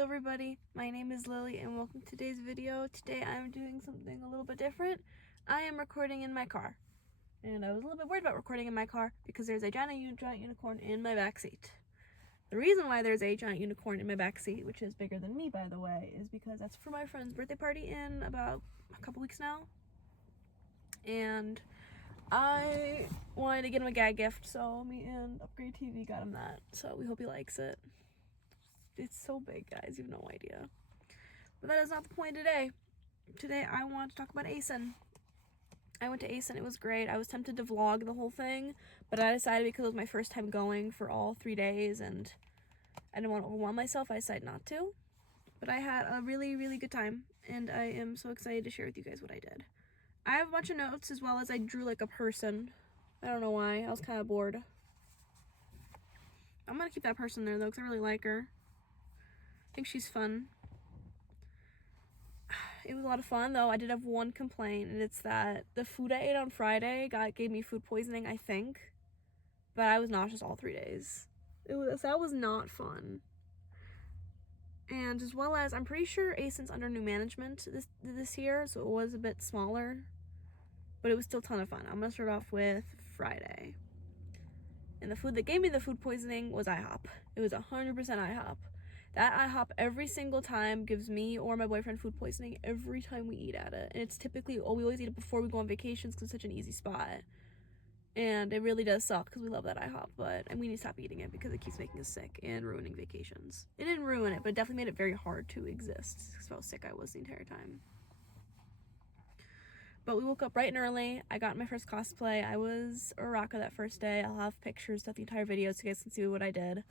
Hello everybody, my name is Lily and welcome to today's video. Today I'm doing something a little bit different. I am recording in my car. And I was a little bit worried about recording in my car because there's a giant unicorn in my backseat. The reason why there's a giant unicorn in my backseat, which is bigger than me by the way, is because that's for my friend's birthday party in about a couple weeks now. And I wanted to get him a gag gift, so me and Upgrade TV got him that. So we hope he likes it. It's so big, guys, you have no idea. But that is not the point today. Today I want to talk about acen. I went to acen, it was great. I was tempted to vlog the whole thing, but I decided because it was my first time going for all 3 days and I didn't want to overwhelm myself, I decided not to. But I had a really, really good time, and I am so excited to share with you guys what I did. I have a bunch of notes, as well as I drew like a person. I don't know why, I was kind of bored. I'm gonna keep that person there though, because I really like her. I think she's fun. It was a lot of fun though. I did have one complaint, and it's that the food I ate on Friday gave me food poisoning, I think. But I was nauseous all 3 days. That was not fun. And as well as, I'm pretty sure acen's under new management this year, so it was a bit smaller. But it was still a ton of fun. I'm gonna start off with Friday. And the food that gave me the food poisoning was IHOP. It was 100% IHOP. That IHOP every single time gives me or my boyfriend food poisoning every time we eat at it. And it's typically, we always eat it before we go on vacations because it's such an easy spot. And it really does suck because we love that IHOP, and we need to stop eating it because it keeps making us sick and ruining vacations. It didn't ruin it, but it definitely made it very hard to exist because of how sick I was the entire time. But we woke up bright and early. I got my first cosplay. I was Uraka that first day. I'll have pictures of the entire video so you guys can see what I did.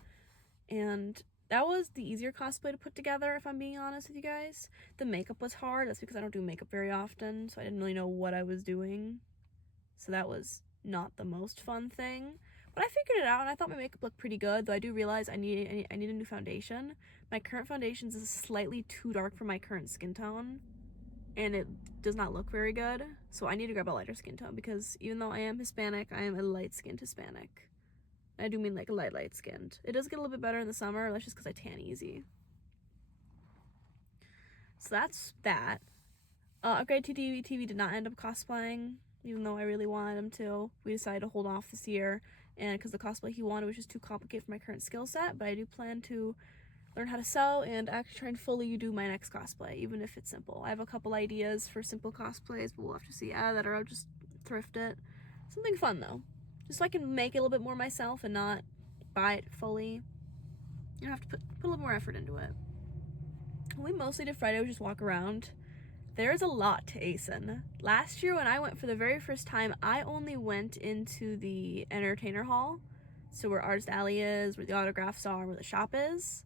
And that was the easier cosplay to put together, if I'm being honest with you guys. The makeup was hard. That's because I don't do makeup very often, so I didn't really know what I was doing. So that was not the most fun thing. But I figured it out, and I thought my makeup looked pretty good, though I do realize I need a new foundation. My current foundation is slightly too dark for my current skin tone, and it does not look very good. So I need to grab a lighter skin tone, because even though I am Hispanic, I am a light-skinned Hispanic. I do mean like a light skinned. It does get a little bit better in the summer. That's just because I tan easy. So that's that. Upgrade TV did not end up cosplaying, even though I really wanted him to. We decided to hold off this year, and because the cosplay he wanted was just too complicated for my current skill set. But I do plan to learn how to sew and actually try and fully do my next cosplay, even if it's simple. I have a couple ideas for simple cosplays, but we'll have to see. That, or I'll just thrift it. Something fun though. Just so I can make it a little bit more myself and not buy it fully. You have to put a little more effort into it. What we mostly did Friday was just walk around. There's a lot to acen. Last year when I went for the very first time, I only went into the entertainer hall. So where Artist Alley is, where the autographs are, where the shop is.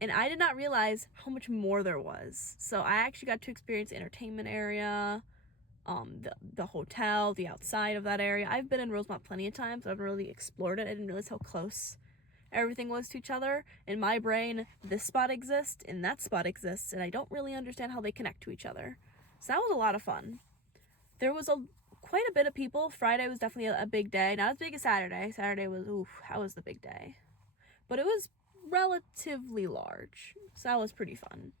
And I did not realize how much more there was. So I actually got to experience the entertainment area, the hotel, the outside of that area. I've been in Rosemont plenty of times, but I haven't really explored it. I didn't realize how close everything was to each other. In my brain, this spot exists and that spot exists, and I don't really understand how they connect to each other. So that was a lot of fun. There was quite a bit of people. Friday was definitely a big day. Not as big as Saturday. Saturday was, that was the big day. But it was relatively large, so that was pretty fun.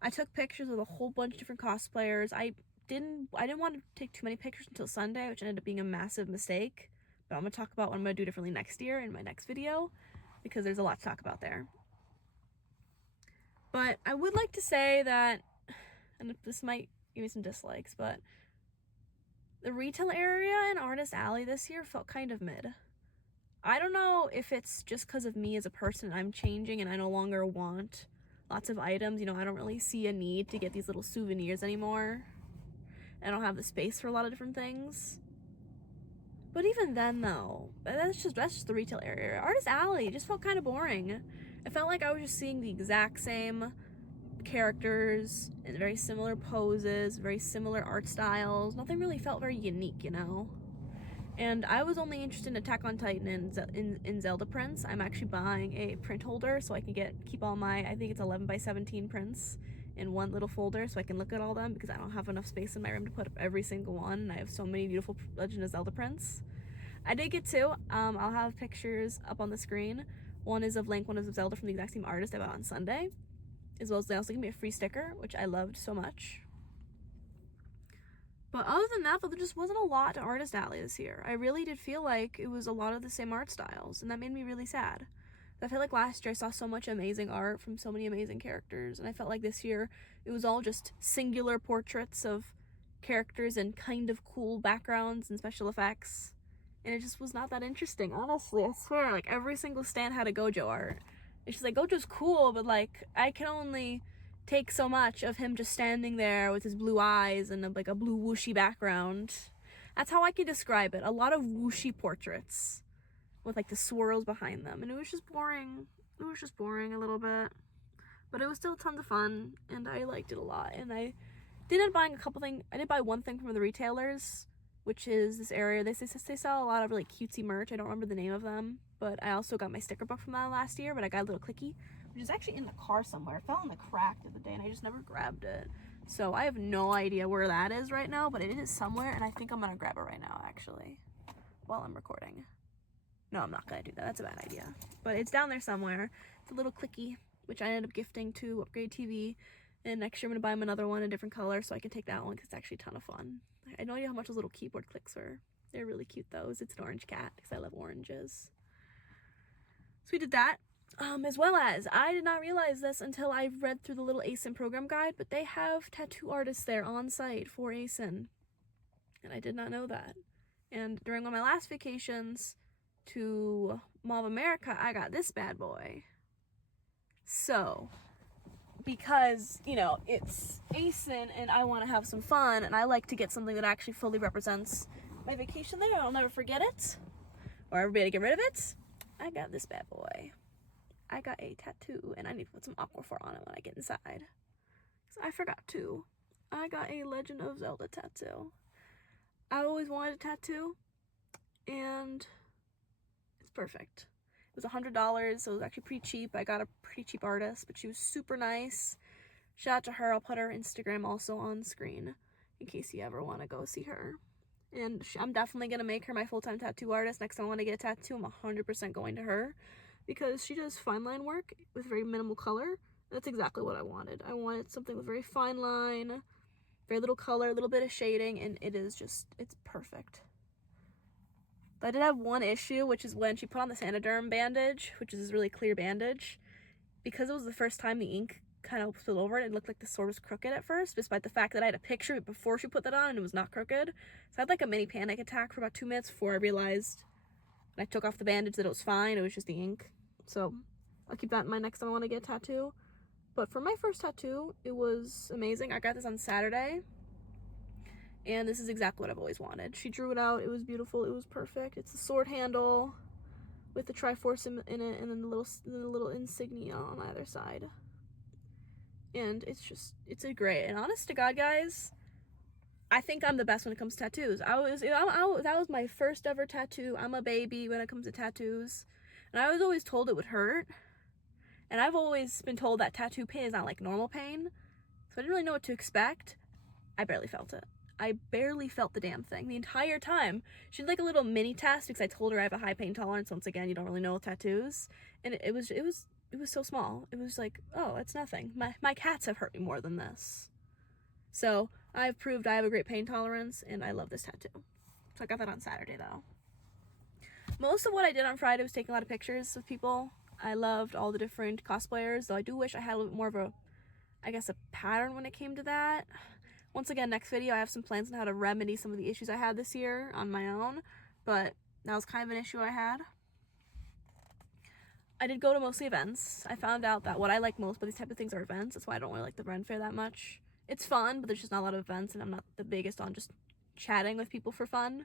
I took pictures with a whole bunch of different cosplayers. I didn't want to take too many pictures until Sunday, which ended up being a massive mistake. But I'm going to talk about what I'm going to do differently next year in my next video, because there's a lot to talk about there. But I would like to say that, and this might give me some dislikes, but the retail area in Artist Alley this year felt kind of mid. I don't know if it's just because of me as a person. I'm changing and I no longer want lots of items. You know, I don't really see a need to get these little souvenirs anymore. I don't have the space for a lot of different things. But even then though, that's just the retail area. Artist Alley just felt kind of boring. It felt like I was just seeing the exact same characters in very similar poses, very similar art styles. Nothing really felt very unique, you know? And I was only interested in Attack on Titan and in Zelda prints. I'm actually buying a print holder so I can keep all my, I think it's 11x17 prints in one little folder so I can look at all them, because I don't have enough space in my room to put up every single one, and I have so many beautiful Legend of Zelda prints. I did get two. I'll have pictures up on the screen, One is of Link, one is of Zelda from the exact same artist I bought on Sunday. As well as they also gave me a free sticker, which I loved so much. But other than that, though, there just wasn't a lot to Artist Alley this year. I really did feel like it was a lot of the same art styles, and that made me really sad. I feel like last year I saw so much amazing art from so many amazing characters, and I felt like this year it was all just singular portraits of characters and kind of cool backgrounds and special effects. And it just was not that interesting, honestly. I swear, like, every single stand had a Gojo art. It's just like, Gojo's cool, but like, I can only take so much of him just standing there with his blue eyes and like a blue whooshy background. That's how I could describe it. A lot of whooshy portraits with like the swirls behind them, and it was just boring. It was just boring a little bit, but it was still tons of fun, and I liked it a lot. And I did end up buying a couple things. I did buy one thing from the retailers, which is this area. They sell a lot of really cutesy merch. I don't remember the name of them, but I also got my sticker book from that last year, but I got a little clicky, which is actually in the car somewhere. It fell in the crack the other day, and I just never grabbed it. So I have no idea where that is right now, but it is somewhere, and I think I'm gonna grab it right now, actually, while I'm recording. No, I'm not gonna do that. That's a bad idea. But it's down there somewhere. It's a little clicky, which I ended up gifting to Upgrade TV. And next year I'm gonna buy him another one, a different color, so I can take that one because it's actually a ton of fun. I had no idea how much those little keyboard clicks were. They're really cute, those. It's an orange cat because I love oranges. So we did that. As well as, I did not realize this until I read through the little acen program guide, but they have tattoo artists there on site for acen. And I did not know that. And during one of my last vacations to Mall of America, I got this bad boy. So, because, you know, it's acen and I want to have some fun, and I like to get something that actually fully represents my vacation there, I'll never forget it, or everybody get rid of it, I got this bad boy. I got a tattoo, and I need to put some Aquaphor on it when I get inside. So I forgot to. I got a Legend of Zelda tattoo. I always wanted a tattoo, and it's perfect. It was $100, so it was actually pretty cheap. I got a pretty cheap artist, but she was super nice. Shout out to her. I'll put her Instagram also on screen in case you ever want to go see her. And I'm definitely going to make her my full-time tattoo artist. Next time I want to get a tattoo, I'm 100% going to her because she does fine line work with very minimal color. That's exactly what I wanted. I wanted something with very fine line, very little color, a little bit of shading, and it's perfect. But I did have one issue, which is when she put on the Sanoderm bandage, which is this really clear bandage. Because it was the first time the ink kind of spilled over it looked like the sword was crooked at first, despite the fact that I had a picture of it before she put that on and it was not crooked. So I had like a mini panic attack for about 2 minutes before I realized when I took off the bandage that it was fine, it was just the ink. So I'll keep that in mind next time I want to get a tattoo. But for my first tattoo, it was amazing. I got this on Saturday, and this is exactly what I've always wanted. She drew it out, it was beautiful, it was perfect. It's the sword handle with the Triforce in it, and then the little insignia on either side. And it's a great, and honest to God, guys, I think I'm the best when it comes to tattoos. That was my first ever tattoo. I'm a baby when it comes to tattoos, and I was always told it would hurt, and I've always been told that tattoo pain is not like normal pain, so I didn't really know what to expect. I barely felt it. I barely felt the damn thing the entire time. She did like a little mini test because I told her I have a high pain tolerance. Once again, you don't really know with tattoos, and it was so small. It was like, oh, it's nothing. My cats have hurt me more than this. So I've proved I have a great pain tolerance, and I love this tattoo. So I got that on Saturday though. Most of what I did on Friday was taking a lot of pictures of people. I loved all the different cosplayers, though I do wish I had a little bit more of a, I guess, a pattern when it came to that. Once again, next video I have some plans on how to remedy some of the issues I had this year on my own, but that was kind of an issue I had. I did go to mostly events. I found out that what I like most about these type of things are events. That's why I don't really like the Ren Fair that much. It's fun, but there's just not a lot of events, and I'm not the biggest on just chatting with people for fun.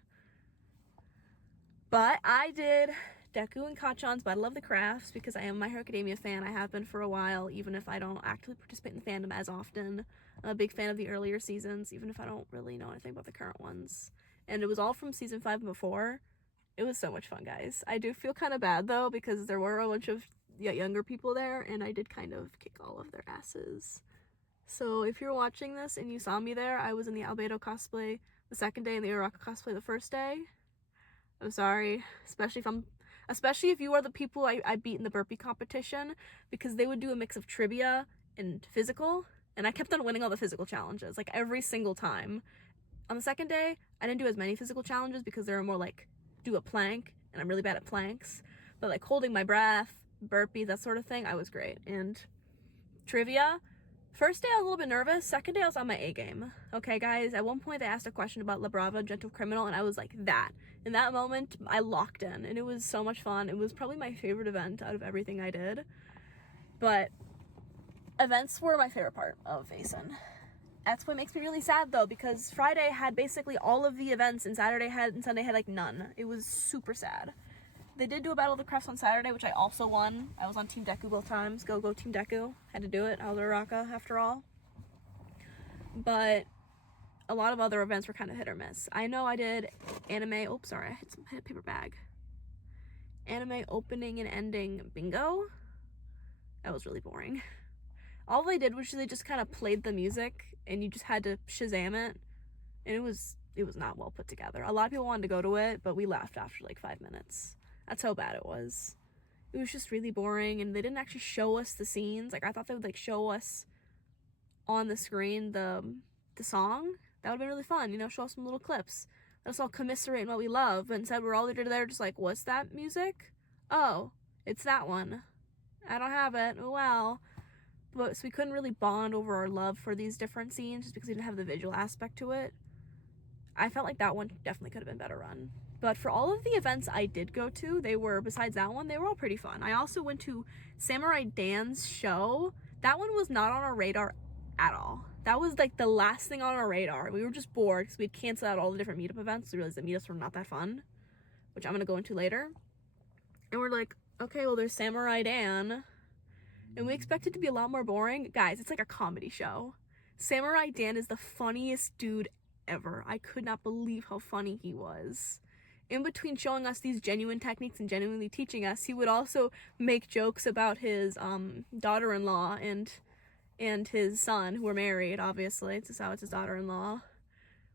But I did Deku and Kachan's Battle of the Crafts because I am a My Hero Academia fan. I have been for a while, even if I don't actively participate in the fandom as often. I'm a big fan of the earlier seasons, even if I don't really know anything about the current ones. And it was all from season 5 and before. It was so much fun, guys. I do feel kind of bad, though, because there were a bunch of younger people there, and I did kind of kick all of their asses. So if you're watching this and you saw me there, I was in the Albedo cosplay the second day and the Uraraka cosplay the first day. I'm sorry, especially if I'm especially if you are the people I beat in the burpee competition, because they would do a mix of trivia and physical, and I kept on winning all the physical challenges, like every single time. On the second day, I didn't do as many physical challenges because they were more like do a plank, and I'm really bad at planks, but like holding my breath, burpees, that sort of thing, I was great. And trivia, first day I was a little bit nervous, second day I was on my A game. Okay guys, at one point they asked a question about La Brava, Gentle Criminal, and I was like that. In that moment, I locked in, and it was so much fun. It was probably my favorite event out of everything I did. But events were my favorite part of acen. That's what makes me really sad though, because Friday had basically all of the events and Sunday had like none. It was super sad. They did do a Battle of the Crafts on Saturday, which I also won. I was on Team Deku both times. Go Team Deku. Had to do it. I was a Raka after all. But a lot of other events were kind of hit or miss. I know I did anime. Oh, sorry. I hit a paper bag. Anime opening and ending bingo. That was really boring. All they did was they just kind of played the music and you just had to Shazam it. And it was not well put together. A lot of people wanted to go to it, but we left after like 5 minutes. That's how bad it was. It was just really boring, and they didn't actually show us the scenes. Like, I thought they would like show us on the screen the song. That would have been really fun, you know, show us some little clips. Let us all commiserate in what we love. But instead, we're all there just like, what's that music? Oh, it's that one. I don't have it. Oh well. But so we couldn't really bond over our love for these different scenes just because we didn't have the visual aspect to it. I felt like that one definitely could have been better run. But for all of the events I did go to, besides that one, they were all pretty fun. I also went to Samurai Dan's show. That one was not on our radar at all. That was like the last thing on our radar. We were just bored because we'd canceled out all the different meetup events. We realized that meetups were not that fun, which I'm going to go into later. And we're like, okay, well, there's Samurai Dan. And we expect it to be a lot more boring. Guys, it's like a comedy show. Samurai Dan is the funniest dude ever. I could not believe how funny he was. In between showing us these genuine techniques and genuinely teaching us, he would also make jokes about his daughter-in-law and his son, who were married, obviously. It's his daughter-in-law.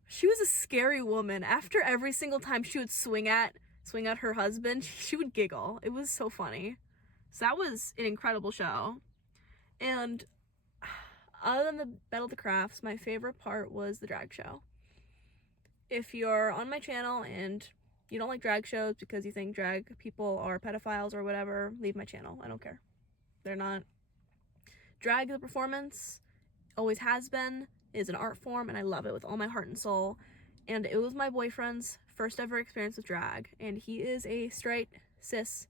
She was a scary woman. After every single time she would swing at her husband, she would giggle. It was so funny. So that was an incredible show. And other than the Battle of the Crafts, my favorite part was the drag show. If you're on my channel and you don't like drag shows because you think drag people are pedophiles or whatever, leave my channel. I don't care. They're not. Drag, the performance, always has been, is an art form, and I love it with all my heart and soul. And it was my boyfriend's first ever experience with drag, and he is a straight, cis,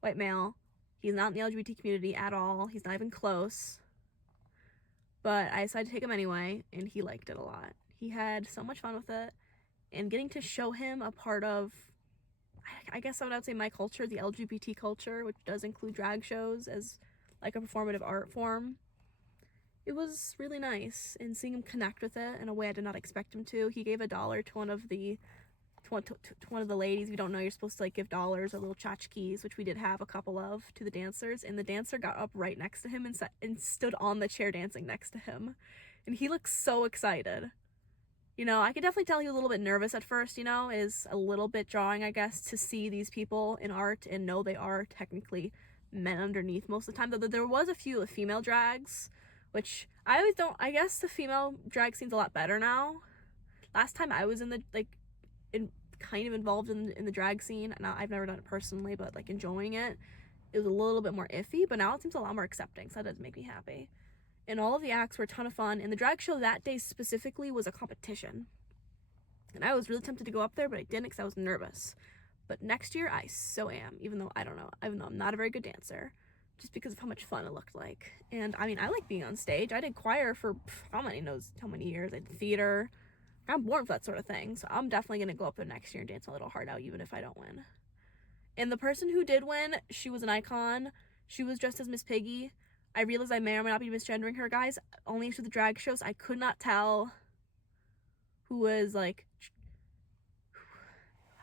white male. He's not in the LGBT community at all. He's not even close. But I decided to take him anyway, and he liked it a lot. He had so much fun with it. And getting to show him a part of, I guess I would say my culture, the LGBT culture, which does include drag shows as like a performative art form. It was really nice, and seeing him connect with it in a way I did not expect him to. He gave $1 to one of the ladies. If you don't know, you're supposed to like give dollars or little tchotchkes, which we did have a couple of, to the dancers. And the dancer got up right next to him and stood on the chair dancing next to him. And he looked so excited. You know, I could definitely tell he was a little bit nervous at first, you know, is a little bit jarring, I guess, to see these people in art and know they are technically men underneath most of the time. Though there was a few female drags, which I always don't, I guess the female drag scene's a lot better now. Last time I was in the, kind of involved in the drag scene, now I've never done it personally, but like enjoying it, it was a little bit more iffy, but now it seems a lot more accepting, so that does make me happy. And all of the acts were a ton of fun, and the drag show that day specifically was a competition. And I was really tempted to go up there, but I didn't because I was nervous. But next year, I so am, even though I'm not a very good dancer, just because of how much fun it looked like. And I mean, I like being on stage. I did choir for how many years. I did theater. I'm born for that sort of thing, so I'm definitely going to go up there next year and dance my little heart out, even if I don't win. And the person who did win, she was an icon. She was dressed as Miss Piggy. I realized I may or may not be misgendering her, guys. Only to the drag shows, I could not tell who was, like...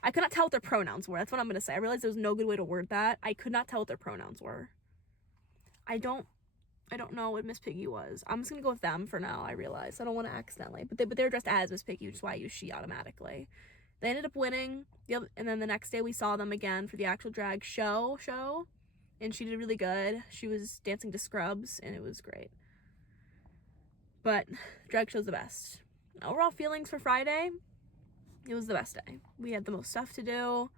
I could not tell what their pronouns were. That's what I'm going to say. I realized there was no good way to word that. I could not tell what their pronouns were. I don't know what Miss Piggy was. I'm just going to go with them for now, I realize. I don't want to accidentally. But they were dressed as Miss Piggy, which is why I use she automatically. They ended up winning. And then the next day we saw them again for the actual drag show. And she did really good. She was dancing to Scrubs, and it was great. But drag show's the best. Overall feelings for Friday, it was the best day. We had the most stuff to do.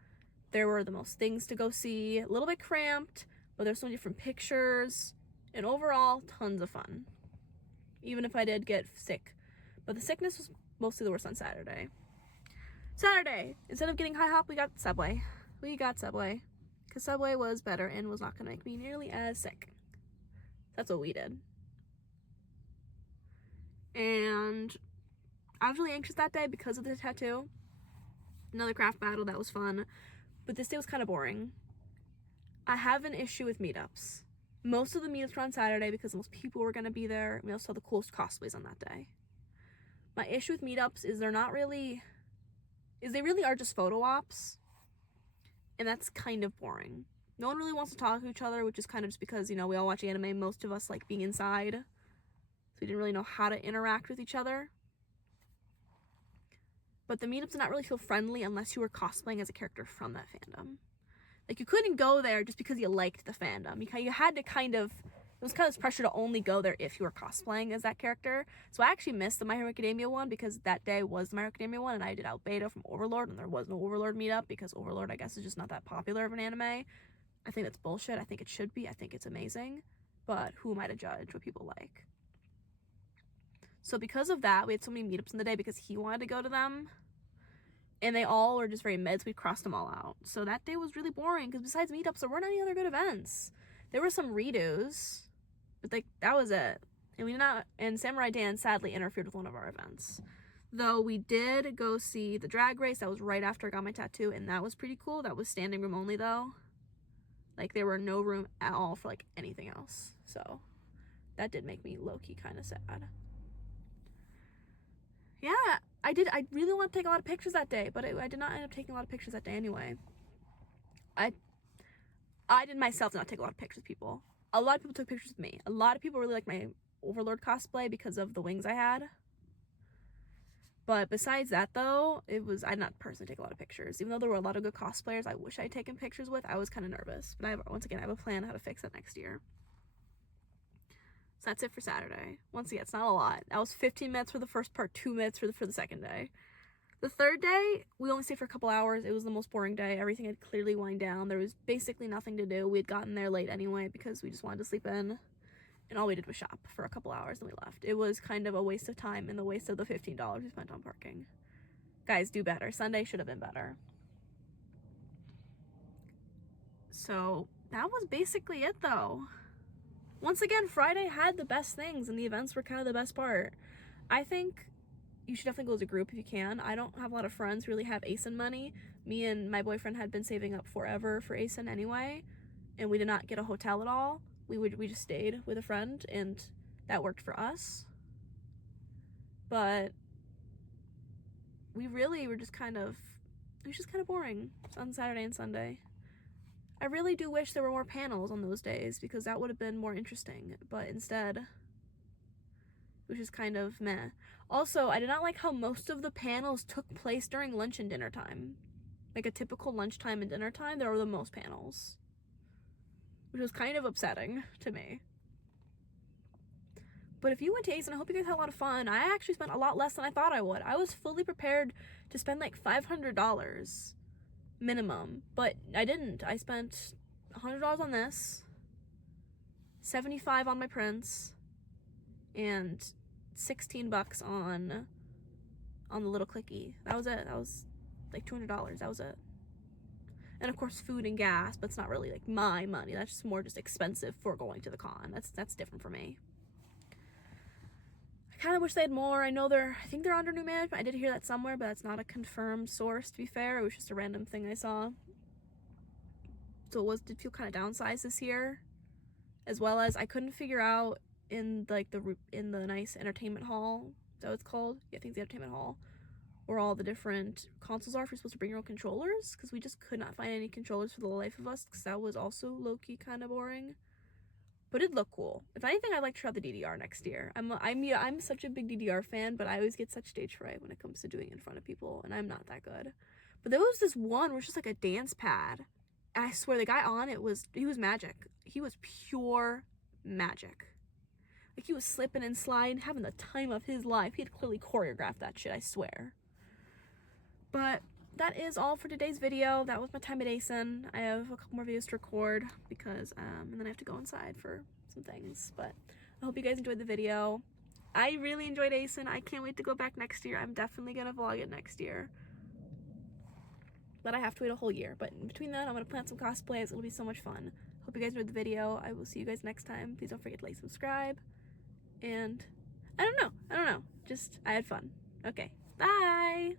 There were the most things to go see. A little bit cramped, but there's so many different pictures. And overall, tons of fun. Even if I did get sick. But the sickness was mostly the worst on Saturday. Saturday, instead of getting high hop, we got Subway. Because Subway was better and was not going to make me nearly as sick. That's what we did. And I was really anxious that day because of the tattoo. Another craft battle, that was fun. But this day was kind of boring. I have an issue with meetups. Most of the meetups were on Saturday because most people were going to be there. We also saw the coolest cosplays on that day. My issue with meetups is they really are just photo ops. And that's kind of boring. No one really wants to talk to each other, which is kind of just because, we all watch anime. Most of us like being inside. So we didn't really know how to interact with each other. But the meetups did not really feel friendly unless you were cosplaying as a character from that fandom. Like, you couldn't go there just because you liked the fandom. You had to it was kind of this pressure to only go there if you were cosplaying as that character. So I actually missed the My Hero Academia one because that day was the My Hero Academia one, and I did out beta from Overlord, and there was no Overlord meetup because Overlord, I guess, is just not that popular of an anime. I think that's bullshit. I think it should be. I think it's amazing. But who am I to judge what people like? So because of that, we had so many meetups in the day because he wanted to go to them. And they all were just very mid, so we crossed them all out. So that day was really boring because besides meetups, there weren't any other good events. There were some redos, but that was it. And Samurai Dan sadly interfered with one of our events. Though we did go see the drag race. That was right after I got my tattoo, and that was pretty cool. That was standing room only though. Like, there were no room at all for like anything else. So that did make me low-key kind of sad. Yeah, I really want to take a lot of pictures that day, but I did not end up taking a lot of pictures that day anyway. I did myself not take a lot of pictures of people. A lot of people took pictures of me. A lot of people really liked my Overlord cosplay because of the wings I had. But besides that, though, I did not personally take a lot of pictures. Even though there were a lot of good cosplayers I wish I had taken pictures with, I was kind of nervous. But once again, I have a plan how to fix that next year. So that's it for Saturday. Once again, it's not a lot. That was 15 minutes for the first part, 2 minutes for the second day. The third day, we only stayed for a couple hours. It was the most boring day. Everything had clearly wound down. There was basically nothing to do. We had gotten there late anyway because we just wanted to sleep in. And all we did was shop for a couple hours and we left. It was kind of a waste of time and the waste of the $15 we spent on parking. Guys, do better. Sunday should have been better. So that was basically it, though. Once again, Friday had the best things and the events were kind of the best part. I think you should definitely go as a group if you can. I don't have a lot of friends who really have acen money. Me and my boyfriend had been saving up forever for acen anyway, and we did not get a hotel at all. We just stayed with a friend, and that worked for us. But we really were just it was just kind of boring on Saturday and Sunday. I really do wish there were more panels on those days because that would have been more interesting, but instead, it was just kind of meh. Also, I did not like how most of the panels took place during lunch and dinner time. Like a typical lunchtime and dinner time, there were the most panels, which was kind of upsetting to me. But if you went to acen, I hope you guys had a lot of fun. I actually spent a lot less than I thought I would. I was fully prepared to spend like $500 minimum, but I didn't. I spent $100 on this, $75 on my prints, and $16 on the little clicky. That was it. That was like $200. That was it. And of course food and gas, but it's not really like my money. That's just more just expensive for going to the con. That's different for me. I kind of wish they had more. I think they're under new management. I did hear that somewhere, but that's not a confirmed source, to be fair. It was just a random thing I saw. So did feel kind of downsized this year, as well as I couldn't figure out in the nice entertainment hall, is that what it's called? Yeah, I think it's the entertainment hall, where all the different consoles are if you're supposed to bring your own controllers, because we just could not find any controllers for the life of us, because that was also low-key kind of boring. But it'd look cool. If anything, I'd like to try the DDR next year. I'm such a big DDR fan, but I always get such stage fright when it comes to doing it in front of people, and I'm not that good. But there was this one where it's just like a dance pad. And I swear the guy on it he was magic. He was pure magic. Like, he was slipping and sliding, having the time of his life. He had clearly choreographed that shit, I swear. But that is all for today's video. That was my time at acen. I have a couple more videos to record because, and then I have to go inside for some things. But I hope you guys enjoyed the video. I really enjoyed acen. I can't wait to go back next year. I'm definitely gonna vlog it next year. But I have to wait a whole year. But in between that, I'm gonna plan some cosplays. It'll be so much fun. Hope you guys enjoyed the video. I will see you guys next time. Please don't forget to like, subscribe. And I don't know. Just, I had fun. Okay, bye!